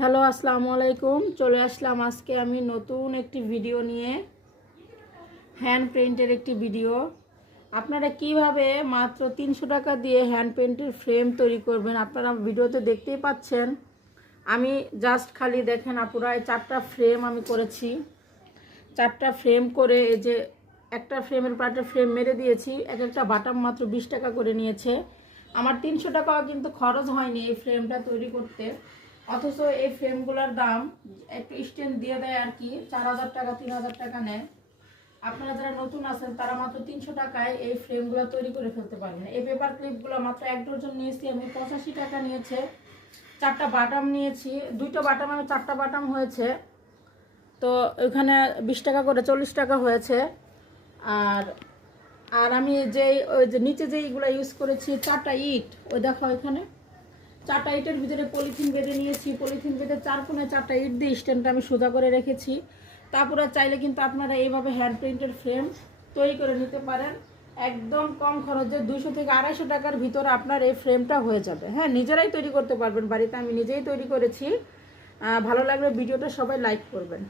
Hello, আসসালামু আলাইকুম। চলে আসলাম আজকে আমি নতুন একটি ভিডিও নিয়ে। হ্যান্ড প্রিন্টের একটি ভিডিও। আপনারা কীভাবে মাত্র তিনশো টাকা দিয়ে হ্যান্ড পেন্টের ফ্রেম তৈরি করবেন আপনারা ভিডিওতে দেখতেই পাচ্ছেন। আমি জাস্ট খালি দেখেন আপুরা, এই চারটা ফ্রেম আমি করেছি। চারটা ফ্রেম করে এই যে একটা ফ্রেমের উপর একটা ফ্রেম মেরে দিয়েছি। এক একটা বাটাম মাত্র বিশ টাকা করে নিয়েছে। আমার তিনশো টাকাও কিন্তু খরচ হয়নি এই ফ্রেমটা তৈরি করতে। অথচ এই ফ্রেমগুলোর দাম একটু স্ট্যান্ড দিয়ে দেয় আর কি, চার হাজার টাকা, তিন হাজার টাকা নেয়। আপনারা যারা নতুন আছেন, তারা মাত্র তিনশো টাকায় এই ফ্রেমগুলো তৈরি করে ফেলতে পারবেন। এই পেপার ক্লিপগুলো মাত্র এক ডজন নিয়েছি, আমি পঁচাশি টাকা নিয়েছে। চারটা বাটাম নিয়েছি, দুইটা বাটাম আমি চারটা বাটাম হয়েছে। তো ওইখানে বিশ টাকা করে চল্লিশ টাকা হয়েছে। আর আর আমি যেই, ওই যে নিচে যেইগুলো ইউজ করেছি, চারটা ইট, ওই দেখো এখানে চারটা ইটের ভিতরে পলিথিন বেঁধে নিয়েছি। পলিথিন বেঁধে চার কোণে চারটা ইট দিয়ে স্ট্যান্ডটা আমি সোজা করে রেখেছি। তারপরে চাইলে কিন্তু আপনারা এইভাবে হ্যান্ড প্রিন্টের ফ্রেম তৈরি করে নিতে পারেন। একদম কম খরচে দুশো থেকে আড়াইশো টাকার ভিতরে আপনার এই ফ্রেমটা হয়ে যাবে। হ্যাঁ নিজেরাই তৈরি করতে পারবেন। বাড়িতে আমি নিজেই তৈরি করেছি। ভালো লাগলে ভিডিওটা সবাই লাইক করবেন।